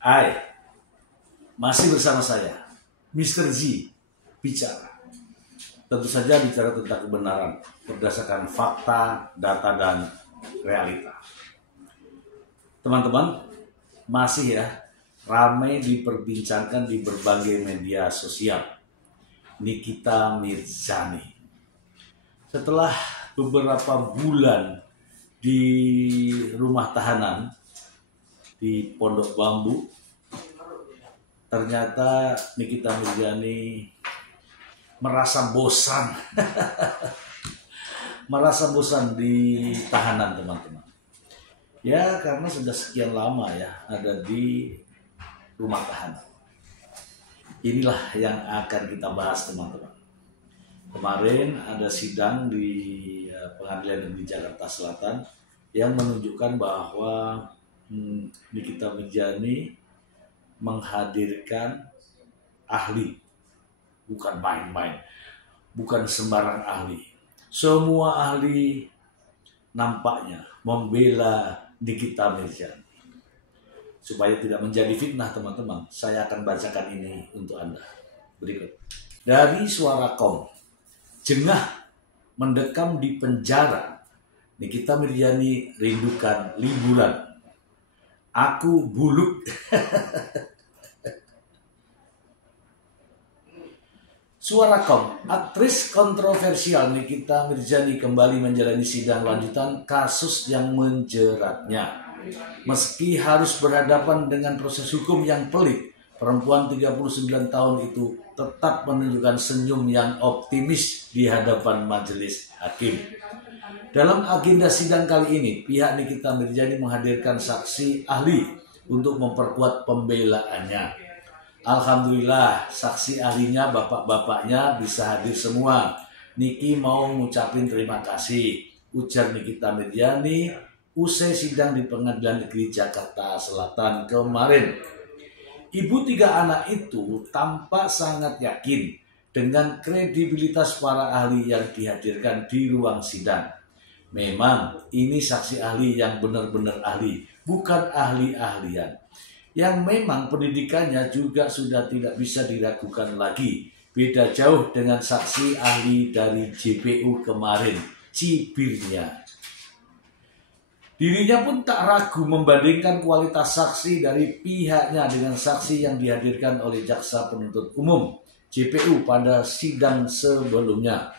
Hai, masih bersama saya, Mr. Z, bicara. Tentu saja bicara tentang kebenaran, berdasarkan fakta, data, dan realita. Teman-teman, masih ya, ramai diperbincangkan di berbagai media sosial. Nikita Mirzani. Setelah beberapa bulan di rumah tahanan, di Pondok Bambu, ternyata Nikita Mirzani merasa bosan merasa bosan di tahanan, teman-teman. Ya, karena sudah sekian lama ya ada di rumah tahanan. Inilah yang akan kita bahas, teman-teman. Kemarin ada sidang di Pengadilan Negeri Jakarta Selatan yang menunjukkan bahwa Nikita Mirzani menghadirkan ahli, bukan main-main, bukan sembarang ahli. Semua ahli nampaknya membela Nikita Mirzani. Supaya tidak menjadi fitnah, teman-teman, saya akan bacakan ini untuk Anda. Berikut. Dari Suara.com, jengah mendekam di penjara, Nikita Mirzani rindukan liburan. Aku buluk. Suara.com, aktris kontroversial Nikita Mirzani kembali menjalani sidang lanjutan kasus yang menjeratnya. Meski harus berhadapan dengan proses hukum yang pelik, perempuan 39 tahun itu tetap menunjukkan senyum yang optimis di hadapan majelis hakim. Dalam agenda sidang kali ini, pihak Nikita Mirzani menghadirkan saksi ahli untuk memperkuat pembelaannya. Alhamdulillah, saksi ahlinya bapak-bapaknya bisa hadir semua. Niki mau ngucapin terima kasih, ujar Nikita Mirzani usai sidang di Pengadilan Negeri Jakarta Selatan kemarin. Ibu 3 anak itu tampak sangat yakin dengan kredibilitas para ahli yang dihadirkan di ruang sidang. Memang ini saksi ahli yang benar-benar ahli, bukan ahli-ahlian. Yang memang pendidikannya juga sudah tidak bisa diragukan lagi. Beda jauh dengan saksi ahli dari JPU kemarin, cibirnya. Dirinya pun tak ragu membandingkan kualitas saksi dari pihaknya dengan saksi yang dihadirkan oleh Jaksa Penuntut Umum, JPU, pada sidang sebelumnya.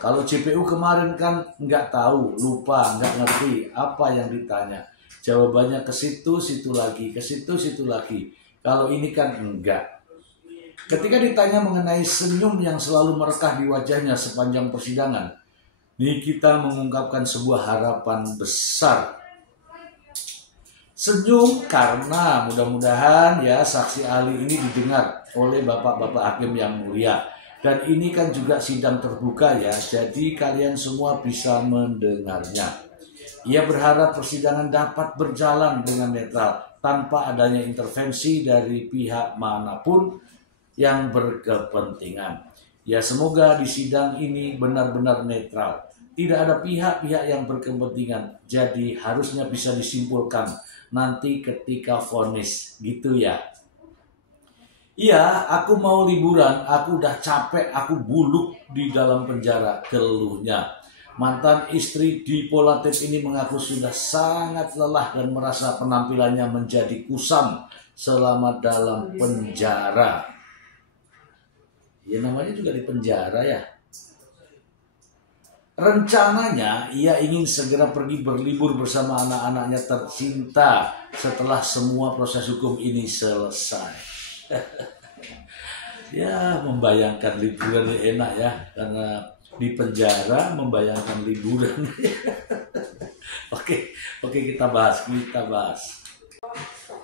Kalau JPU kemarin kan nggak tahu, lupa, nggak ngerti apa yang ditanya. Jawabannya ke situ, situ lagi, ke situ, situ lagi. Kalau ini kan enggak. Ketika ditanya mengenai senyum yang selalu merekah di wajahnya sepanjang persidangan, Nikita mengungkapkan sebuah harapan besar. Senyum karena mudah-mudahan ya saksi ahli ini didengar oleh bapak-bapak hakim yang mulia. Dan ini kan juga sidang terbuka ya, jadi kalian semua bisa mendengarnya. Ia berharap persidangan dapat berjalan dengan netral, tanpa adanya intervensi dari pihak manapun yang berkepentingan. Ya, semoga di sidang ini benar-benar netral. Tidak ada pihak-pihak yang berkepentingan, jadi harusnya bisa disimpulkan nanti ketika vonis, gitu ya. Iya, aku mau liburan, aku udah capek, aku buluk di dalam penjara, keluhnya. Mantan istri dipolatif ini mengaku sudah sangat lelah dan merasa penampilannya menjadi kusam selama dalam penjara. Ya, namanya juga di penjara ya. Rencananya ia ingin segera pergi berlibur bersama anak-anaknya tercinta setelah semua proses hukum ini selesai. Ya, membayangkan liburan enak ya, karena di penjara membayangkan liburan. Oke, kita bahas.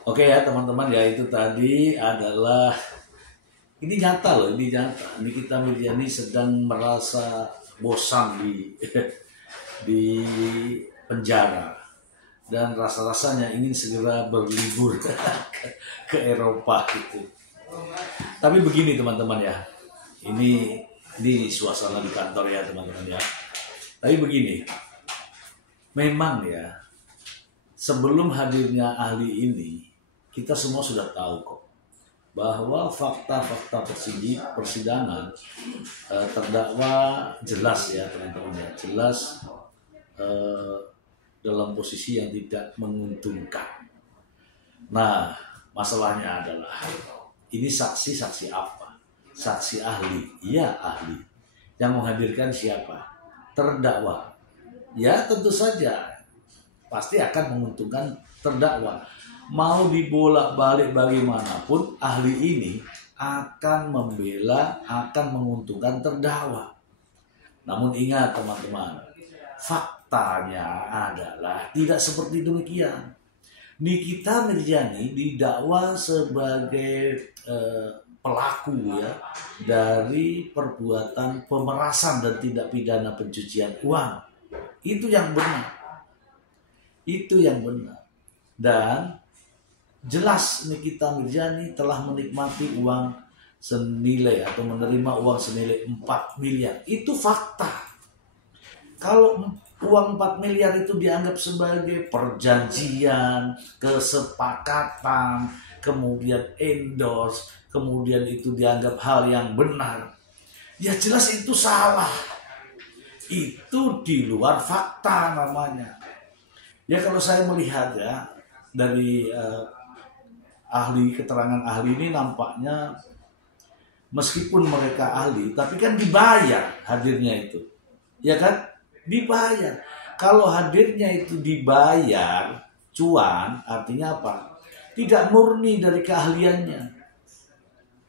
Oke ya teman-teman, ya itu tadi adalah, ini nyata loh, ini nyata. Nikita Mirzani sedang merasa bosan di penjara dan rasa-rasanya ingin segera berlibur ke Eropa gitu. Tapi begini teman-teman ya, ini suasana di kantor ya teman-teman ya. Tapi begini, memang ya sebelum hadirnya ahli ini kita semua sudah tahu kok bahwa fakta-fakta persidangan terdakwa jelas ya teman-teman ya, jelas dalam posisi yang tidak menguntungkan. Nah, masalahnya adalah ini saksi apa? Saksi ahli. Iya, ahli. Yang menghadirkan siapa? Terdakwa. Ya, tentu saja pasti akan menguntungkan terdakwa. Mau dibolak-balik bagaimanapun, ahli ini akan membela, akan menguntungkan terdakwa. Namun ingat teman-teman, faktanya adalah tidak seperti demikian. Nikita Mirzani didakwa sebagai pelaku ya dari perbuatan pemerasan dan tindak pidana pencucian uang. Itu yang benar. Itu yang benar. Dan jelas Nikita Mirzani telah menikmati uang senilai atau menerima uang senilai 4 miliar. Itu fakta. Kalau uang 4 miliar itu dianggap sebagai perjanjian, kesepakatan, kemudian endorse, kemudian itu dianggap hal yang benar, ya jelas itu salah. Itu di luar fakta namanya. Ya kalau saya melihat ya dari keterangan ahli ini nampaknya meskipun mereka ahli, tapi kan dibayar hadirnya itu, ya kan? Dibayar. Kalau hadirnya itu dibayar cuan, artinya apa? Tidak murni dari keahliannya.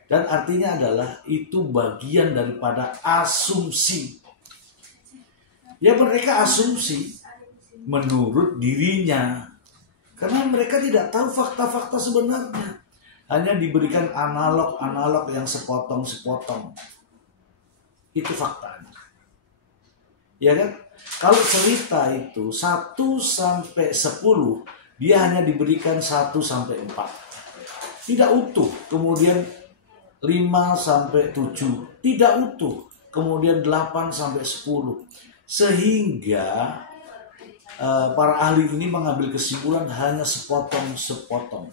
Dan artinya adalah itu bagian daripada asumsi. Ya mereka asumsi menurut dirinya. Karena mereka tidak tahu fakta-fakta sebenarnya. Hanya diberikan analog-analog yang sepotong-sepotong. Itu faktanya. Ya kan? Kalau cerita itu 1 sampai 10, dia hanya diberikan 1 sampai 4. Tidak utuh. Kemudian 5 sampai 7. Tidak utuh. Kemudian 8 sampai 10. Sehingga para ahli ini mengambil kesimpulan hanya sepotong-sepotong.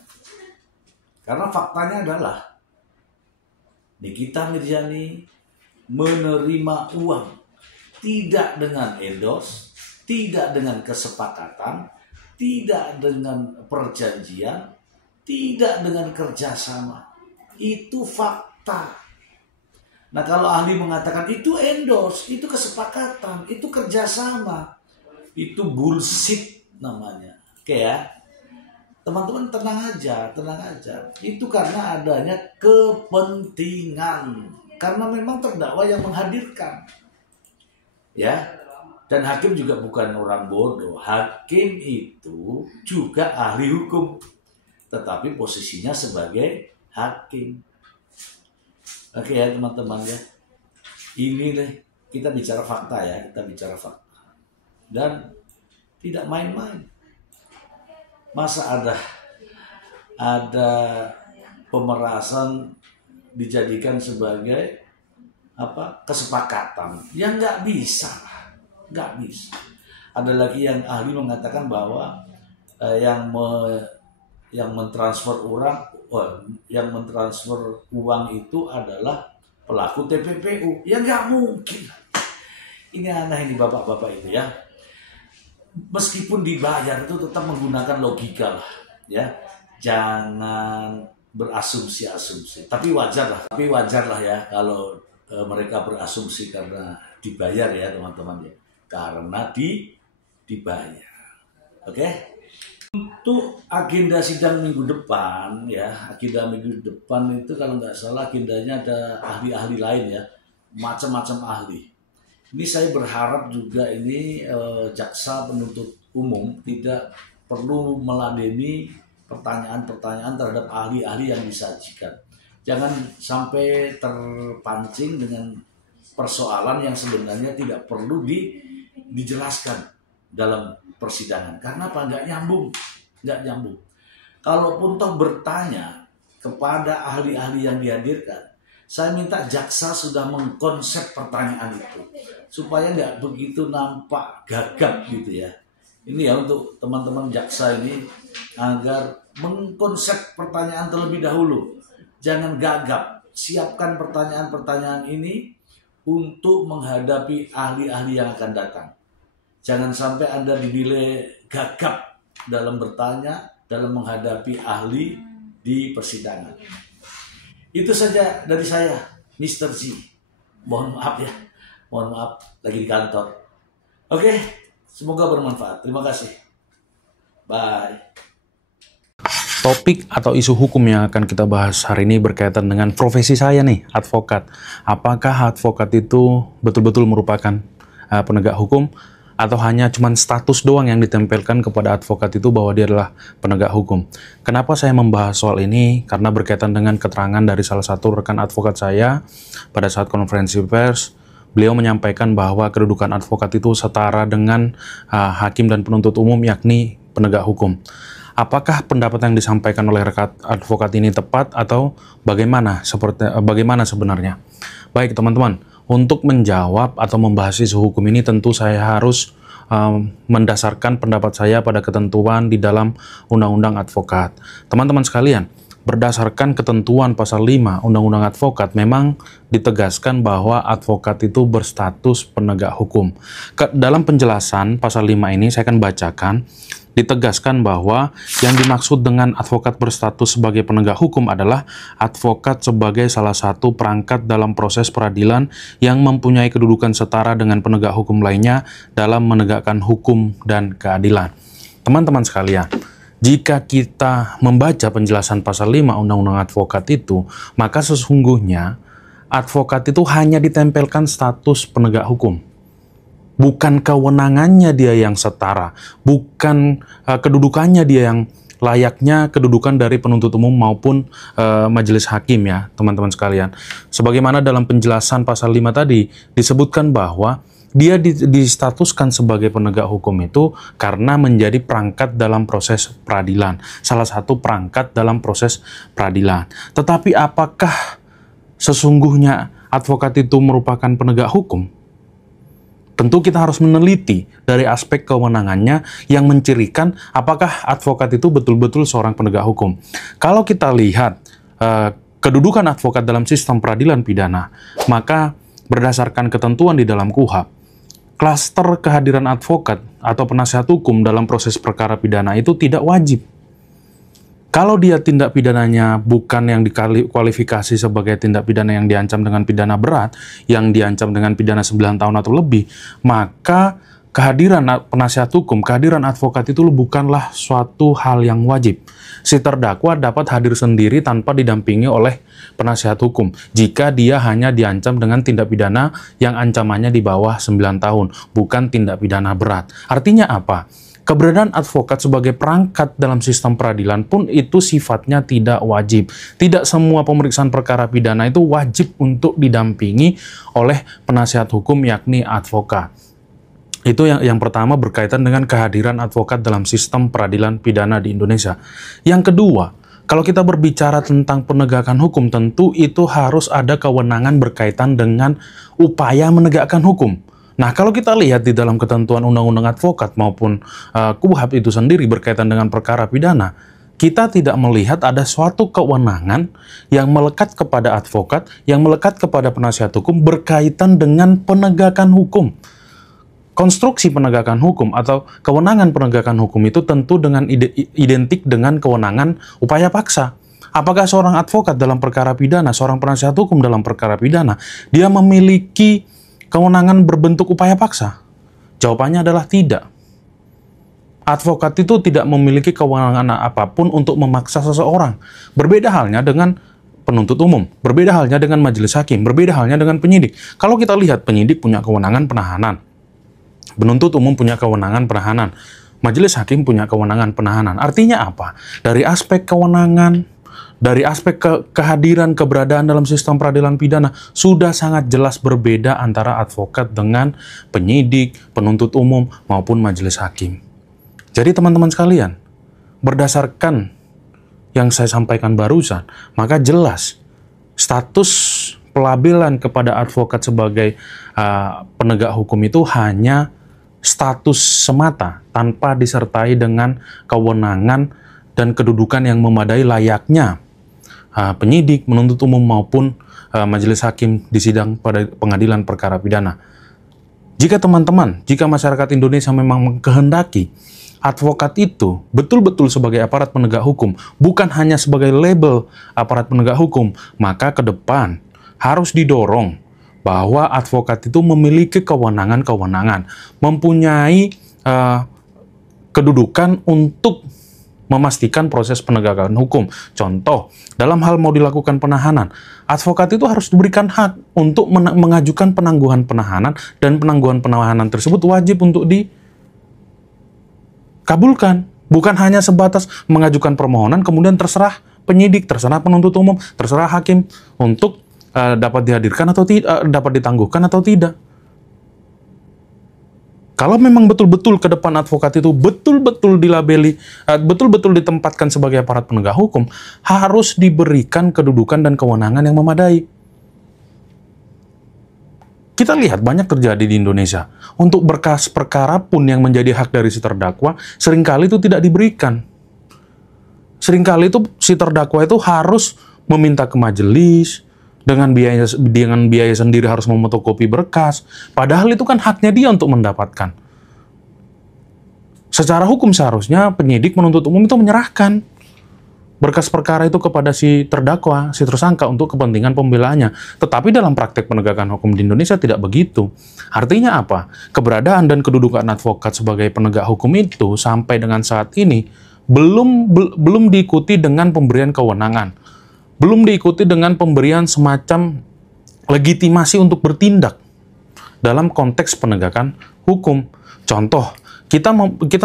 Karena faktanya adalah Nikita Mirzani menerima uang tidak dengan endorse, tidak dengan kesepakatan, tidak dengan perjanjian, tidak dengan kerjasama. Itu fakta. Nah kalau ahli mengatakan itu endorse, itu kesepakatan, itu kerjasama, itu bullshit namanya. Oke ya. Teman-teman tenang aja. Itu karena adanya kepentingan. Karena memang terdakwa yang menghadirkan. Ya. Dan hakim juga bukan orang bodoh. Hakim itu juga ahli hukum. Tetapi posisinya sebagai hakim. Oke ya teman-teman ya. Ini nih kita bicara fakta ya. Dan tidak main-main. Masa ada pemerasan dijadikan sebagai kesepakatan? Ya nggak bisa. Ada lagi yang ahli mengatakan bahwa yang mentransfer uang itu adalah pelaku TPPU. Ya nggak mungkin. Ini aneh ini bapak-bapak itu ya. Meskipun dibayar itu tetap menggunakan logika lah, ya. Jangan berasumsi-asumsi. Tapi wajar lah ya kalau mereka berasumsi karena dibayar ya teman-teman ya. Karena dibayar. Oke? Untuk agenda sidang minggu depan ya, itu kalau nggak salah agendanya ada ahli-ahli lain ya, macam-macam ahli. Ini saya berharap juga ini jaksa penuntut umum tidak perlu meladeni pertanyaan-pertanyaan terhadap ahli-ahli yang disajikan. Jangan sampai terpancing dengan persoalan yang sebenarnya tidak perlu dijelaskan dalam persidangan. Karena apa? Nggak nyambung. Kalaupun toh bertanya kepada ahli-ahli yang dihadirkan, saya minta jaksa sudah mengkonsep pertanyaan itu supaya nggak begitu nampak gagap gitu ya. Ini ya untuk teman-teman jaksa ini agar mengkonsep pertanyaan terlebih dahulu. Jangan gagap. Siapkan pertanyaan-pertanyaan ini untuk menghadapi ahli-ahli yang akan datang. Jangan sampai Anda dinilai gagap dalam bertanya, dalam menghadapi ahli di persidangan. Itu saja dari saya, Mr. Z. Mohon maaf ya. Mohon maaf, lagi di kantor. Oke, semoga bermanfaat. Terima kasih. Bye. Topik atau isu hukum yang akan kita bahas hari ini berkaitan dengan profesi saya nih, advokat. Apakah advokat itu betul-betul merupakan penegak hukum atau hanya cuman status doang yang ditempelkan kepada advokat itu bahwa dia adalah penegak hukum? Kenapa saya membahas soal ini? Karena berkaitan dengan keterangan dari salah satu rekan advokat saya pada saat konferensi pers. Beliau menyampaikan bahwa kedudukan advokat itu setara dengan hakim dan penuntut umum, yakni penegak hukum. Apakah pendapat yang disampaikan oleh rekan advokat ini tepat atau bagaimana sebenarnya? Baik teman-teman, untuk menjawab atau membahas isu hukum ini tentu saya harus mendasarkan pendapat saya pada ketentuan di dalam Undang-Undang Advokat. Teman-teman sekalian, berdasarkan ketentuan pasal 5 Undang-Undang Advokat memang ditegaskan bahwa advokat itu berstatus penegak hukum. Dalam penjelasan pasal 5 ini saya akan bacakan, ditegaskan bahwa yang dimaksud dengan advokat berstatus sebagai penegak hukum adalah advokat sebagai salah satu perangkat dalam proses peradilan yang mempunyai kedudukan setara dengan penegak hukum lainnya dalam menegakkan hukum dan keadilan. Teman-teman sekalian, jika kita membaca penjelasan pasal 5 Undang-Undang Advokat itu, maka sesungguhnya advokat itu hanya ditempelkan status penegak hukum. Bukan kewenangannya dia yang setara, bukan kedudukannya dia yang layaknya kedudukan dari penuntut umum maupun majelis hakim ya, teman-teman sekalian. Sebagaimana dalam penjelasan pasal 5 tadi disebutkan bahwa dia distatuskan sebagai penegak hukum itu karena menjadi perangkat dalam proses peradilan. Salah satu perangkat dalam proses peradilan. Tetapi apakah sesungguhnya advokat itu merupakan penegak hukum? Tentu kita harus meneliti dari aspek kewenangannya yang mencirikan apakah advokat itu betul-betul seorang penegak hukum. Kalau kita lihat kedudukan advokat dalam sistem peradilan pidana, maka berdasarkan ketentuan di dalam KUHP, klaster kehadiran advokat atau penasihat hukum dalam proses perkara pidana itu tidak wajib. Kalau dia tindak pidananya bukan yang dikualifikasi sebagai tindak pidana yang diancam dengan pidana berat, yang diancam dengan pidana 9 tahun atau lebih, maka kehadiran penasihat hukum, kehadiran advokat itu bukanlah suatu hal yang wajib. Si terdakwa dapat hadir sendiri tanpa didampingi oleh penasihat hukum jika dia hanya diancam dengan tindak pidana yang ancamannya di bawah 9 tahun, bukan tindak pidana berat. Artinya apa? Keberadaan advokat sebagai perangkat dalam sistem peradilan pun itu sifatnya tidak wajib. Tidak semua pemeriksaan perkara pidana itu wajib untuk didampingi oleh penasihat hukum, yakni advokat. Itu yang pertama berkaitan dengan kehadiran advokat dalam sistem peradilan pidana di Indonesia. Yang kedua, kalau kita berbicara tentang penegakan hukum, tentu itu harus ada kewenangan berkaitan dengan upaya menegakkan hukum. Nah, kalau kita lihat di dalam ketentuan Undang-Undang Advokat maupun KUHP itu sendiri berkaitan dengan perkara pidana, kita tidak melihat ada suatu kewenangan yang melekat kepada advokat, yang melekat kepada penasihat hukum berkaitan dengan penegakan hukum. Konstruksi penegakan hukum atau kewenangan penegakan hukum itu tentu dengan identik dengan kewenangan upaya paksa. Apakah seorang advokat dalam perkara pidana, seorang penasihat hukum dalam perkara pidana, dia memiliki kewenangan berbentuk upaya paksa? Jawabannya adalah tidak. Advokat itu tidak memiliki kewenangan apapun untuk memaksa seseorang. Berbeda halnya dengan penuntut umum, berbeda halnya dengan majelis hakim, berbeda halnya dengan penyidik. Kalau kita lihat, penyidik punya kewenangan penahanan, penuntut umum punya kewenangan penahanan, majelis hakim punya kewenangan penahanan. Artinya apa? Dari aspek kewenangan, dari aspek kehadiran, keberadaan dalam sistem peradilan pidana, sudah sangat jelas berbeda antara advokat dengan penyidik, penuntut umum, maupun majelis hakim. Jadi teman-teman sekalian, berdasarkan yang saya sampaikan barusan, maka jelas status pelabelan kepada advokat sebagai penegak hukum itu hanya status semata, tanpa disertai dengan kewenangan dan kedudukan yang memadai layaknya penyidik, menuntut umum maupun majelis hakim di sidang pada pengadilan perkara pidana. Jika masyarakat Indonesia memang kehendaki advokat itu betul-betul sebagai aparat penegak hukum, bukan hanya sebagai label aparat penegak hukum, maka ke depan harus didorong bahwa advokat itu memiliki kewenangan-kewenangan, mempunyai kedudukan untuk memastikan proses penegakan hukum. Contoh, dalam hal mau dilakukan penahanan, advokat itu harus diberikan hak untuk mengajukan penangguhan penahanan, dan penangguhan penahanan tersebut wajib untuk dikabulkan. Bukan hanya sebatas mengajukan permohonan, kemudian terserah penyidik, terserah penuntut umum, terserah hakim untuk dapat dihadirkan atau tidak, dapat ditangguhkan atau tidak. Kalau memang betul-betul ke depan advokat itu betul-betul dilabeli, betul-betul ditempatkan sebagai aparat penegak hukum, harus diberikan kedudukan dan kewenangan yang memadai. Kita lihat banyak terjadi di Indonesia. Untuk berkas perkara pun yang menjadi hak dari si terdakwa, seringkali itu tidak diberikan. Seringkali itu si terdakwa itu harus meminta ke majelis, dengan biaya sendiri harus memotokopi berkas, padahal itu kan haknya dia untuk mendapatkan. Secara hukum seharusnya penyidik, menuntut umum itu menyerahkan berkas perkara itu kepada si terdakwa, si tersangka untuk kepentingan pembelaannya. Tetapi dalam praktek penegakan hukum di Indonesia tidak begitu. Artinya apa? Keberadaan dan kedudukan advokat sebagai penegak hukum itu sampai dengan saat ini belum diikuti dengan pemberian kewenangan. Belum diikuti dengan pemberian semacam legitimasi untuk bertindak dalam konteks penegakan hukum. Contoh, kita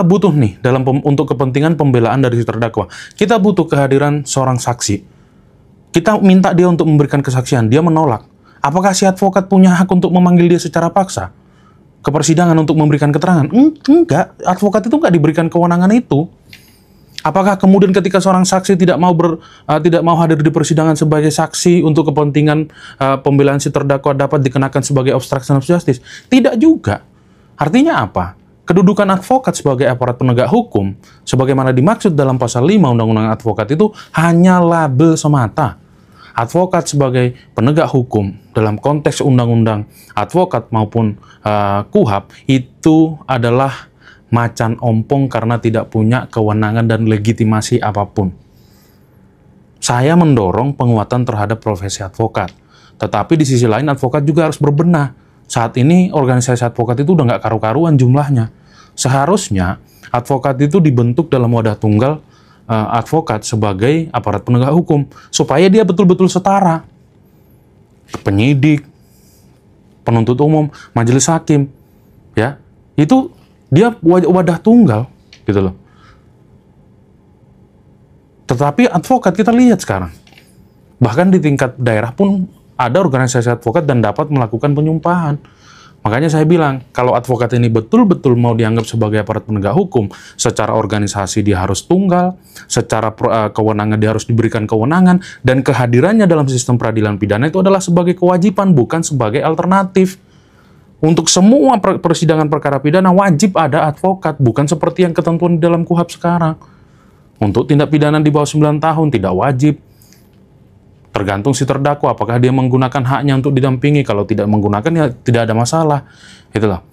butuh nih untuk kepentingan pembelaan dari si terdakwa, kita butuh kehadiran seorang saksi. Kita minta dia untuk memberikan kesaksian, dia menolak. Apakah si advokat punya hak untuk memanggil dia secara paksa ke persidangan untuk memberikan keterangan? Enggak, advokat itu enggak diberikan kewenangan itu. Apakah kemudian ketika seorang saksi tidak mau hadir di persidangan sebagai saksi untuk kepentingan pembelaan si terdakwa dapat dikenakan sebagai obstruction of justice? Tidak juga. Artinya apa? Kedudukan advokat sebagai aparat penegak hukum, sebagaimana dimaksud dalam pasal 5 Undang-Undang Advokat itu hanya label semata. Advokat sebagai penegak hukum dalam konteks undang-undang advokat maupun KUHAP itu adalah macan ompong karena tidak punya kewenangan dan legitimasi apapun. Saya mendorong penguatan terhadap profesi advokat. Tetapi di sisi lain advokat juga harus berbenah. Saat ini organisasi advokat itu udah nggak karu-karuan jumlahnya. Seharusnya advokat itu dibentuk dalam wadah tunggal advokat sebagai aparat penegak hukum. Supaya dia betul-betul setara. Penyidik, penuntut umum, majelis hakim. Ya, itu dia wadah tunggal, gitu loh. Tetapi advokat kita lihat sekarang, bahkan di tingkat daerah pun ada organisasi advokat dan dapat melakukan penyumpahan. Makanya saya bilang, kalau advokat ini betul-betul mau dianggap sebagai aparat penegak hukum, secara organisasi dia harus tunggal, secara kewenangan dia harus diberikan kewenangan, dan kehadirannya dalam sistem peradilan pidana itu adalah sebagai kewajiban, bukan sebagai alternatif. Untuk semua persidangan perkara pidana wajib ada advokat, bukan seperti yang ketentuan di dalam KUHAP sekarang. Untuk tindak pidana di bawah 9 tahun tidak wajib. Tergantung si terdakwa apakah dia menggunakan haknya untuk didampingi. Kalau tidak menggunakan ya tidak ada masalah. Itulah.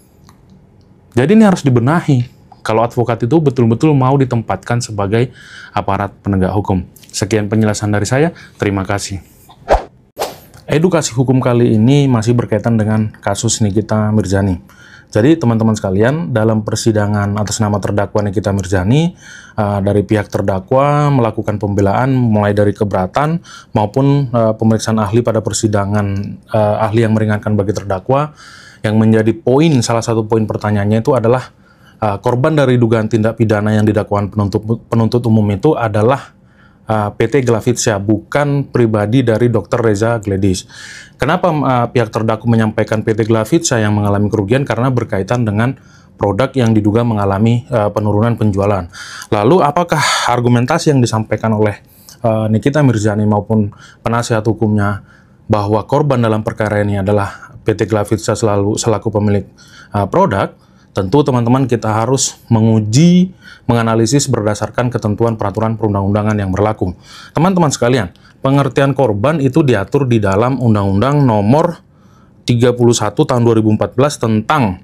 Jadi ini harus dibenahi. Kalau advokat itu betul-betul mau ditempatkan sebagai aparat penegak hukum. Sekian penjelasan dari saya. Terima kasih. Edukasi hukum kali ini masih berkaitan dengan kasus Nikita Mirzani. Jadi teman-teman sekalian, dalam persidangan atas nama terdakwa Nikita Mirzani, dari pihak terdakwa melakukan pembelaan mulai dari keberatan maupun pemeriksaan ahli pada persidangan ahli yang meringankan bagi terdakwa. Yang menjadi salah satu poin pertanyaannya itu adalah korban dari dugaan tindak pidana yang didakwakan penuntut umum itu adalah PT Glavitsa, bukan pribadi dari Dr. Reza Gledis. Kenapa pihak terdakwa menyampaikan PT Glavitsa yang mengalami kerugian? Karena berkaitan dengan produk yang diduga mengalami penurunan penjualan. Lalu apakah argumentasi yang disampaikan oleh Nikita Mirzani maupun penasihat hukumnya bahwa korban dalam perkara ini adalah PT Glavitsa selaku pemilik produk? tentu teman-teman kita harus menguji, menganalisis berdasarkan ketentuan peraturan perundang-undangan yang berlaku. Teman-teman sekalian, pengertian korban itu diatur di dalam Undang-Undang Nomor 31 Tahun 2014 tentang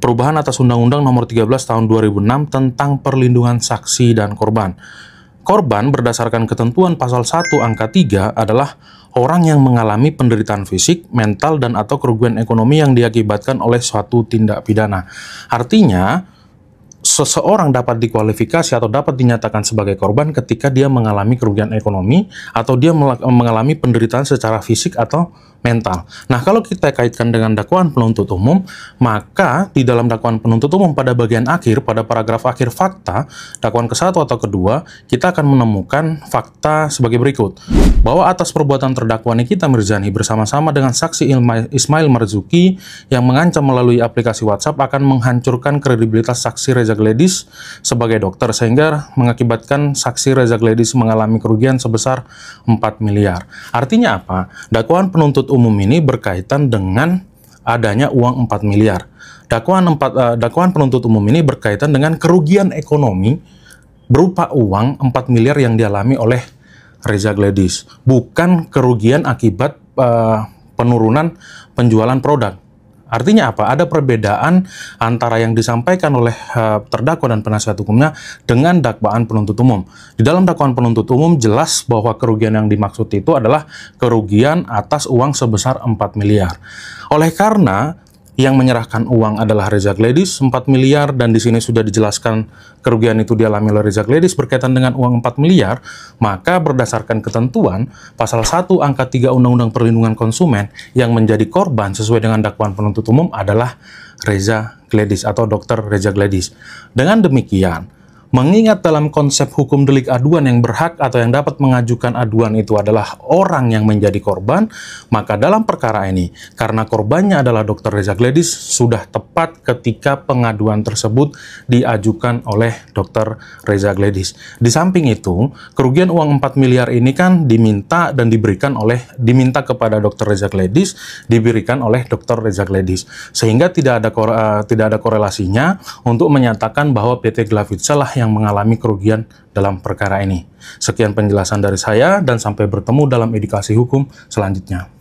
perubahan atas Undang-Undang Nomor 13 Tahun 2006 tentang perlindungan saksi dan korban. Korban berdasarkan ketentuan pasal 1 angka 3 adalah orang yang mengalami penderitaan fisik, mental, dan atau kerugian ekonomi yang diakibatkan oleh suatu tindak pidana. Artinya, seseorang dapat dikualifikasi atau dapat dinyatakan sebagai korban ketika dia mengalami kerugian ekonomi atau dia mengalami penderitaan secara fisik atau mental. Nah, kalau kita kaitkan dengan dakwaan penuntut umum, maka di dalam dakwaan penuntut umum pada bagian akhir, pada paragraf akhir fakta, dakwaan ke-1 atau kedua, kita akan menemukan fakta sebagai berikut. Bahwa atas perbuatan terdakwa Nikita Mirzani bersama-sama dengan saksi Ismail Marzuki yang mengancam melalui aplikasi WhatsApp akan menghancurkan kredibilitas saksi Reza Gledis sebagai dokter, sehingga mengakibatkan saksi Reza Gledis mengalami kerugian sebesar 4 miliar. Artinya apa? Dakwaan penuntut umum ini berkaitan dengan adanya uang 4 miliar. Dakwaan penuntut umum ini berkaitan dengan kerugian ekonomi berupa uang 4 miliar yang dialami oleh Reza Gledis, bukan kerugian akibat penurunan penjualan produk. Artinya apa? Ada perbedaan antara yang disampaikan oleh terdakwa dan penasihat hukumnya dengan dakwaan penuntut umum. Di dalam dakwaan penuntut umum jelas bahwa kerugian yang dimaksud itu adalah kerugian atas uang sebesar 4 miliar. Oleh karena yang menyerahkan uang adalah Reza Gledis 4 miliar, dan di sini sudah dijelaskan kerugian itu dialami oleh Reza Gledis berkaitan dengan uang 4 miliar, maka berdasarkan ketentuan pasal 1 angka 3 Undang-Undang Perlindungan Konsumen, yang menjadi korban sesuai dengan dakwaan penuntut umum adalah Reza Gledis atau Dr. Reza Gledis. Dengan demikian, mengingat dalam konsep hukum delik aduan yang berhak atau yang dapat mengajukan aduan itu adalah orang yang menjadi korban, maka dalam perkara ini, karena korbannya adalah Dr. Reza Gledis, sudah tepat ketika pengaduan tersebut diajukan oleh Dr. Reza Gledis. Di samping itu, kerugian uang 4 miliar ini kan diminta kepada Dr. Reza Gledis, diberikan oleh Dr. Reza Gledis. Sehingga tidak ada korelasinya untuk menyatakan bahwa PT Glavitsa lah yang mengalami kerugian dalam perkara ini. Sekian penjelasan dari saya, dan sampai bertemu dalam edukasi hukum selanjutnya.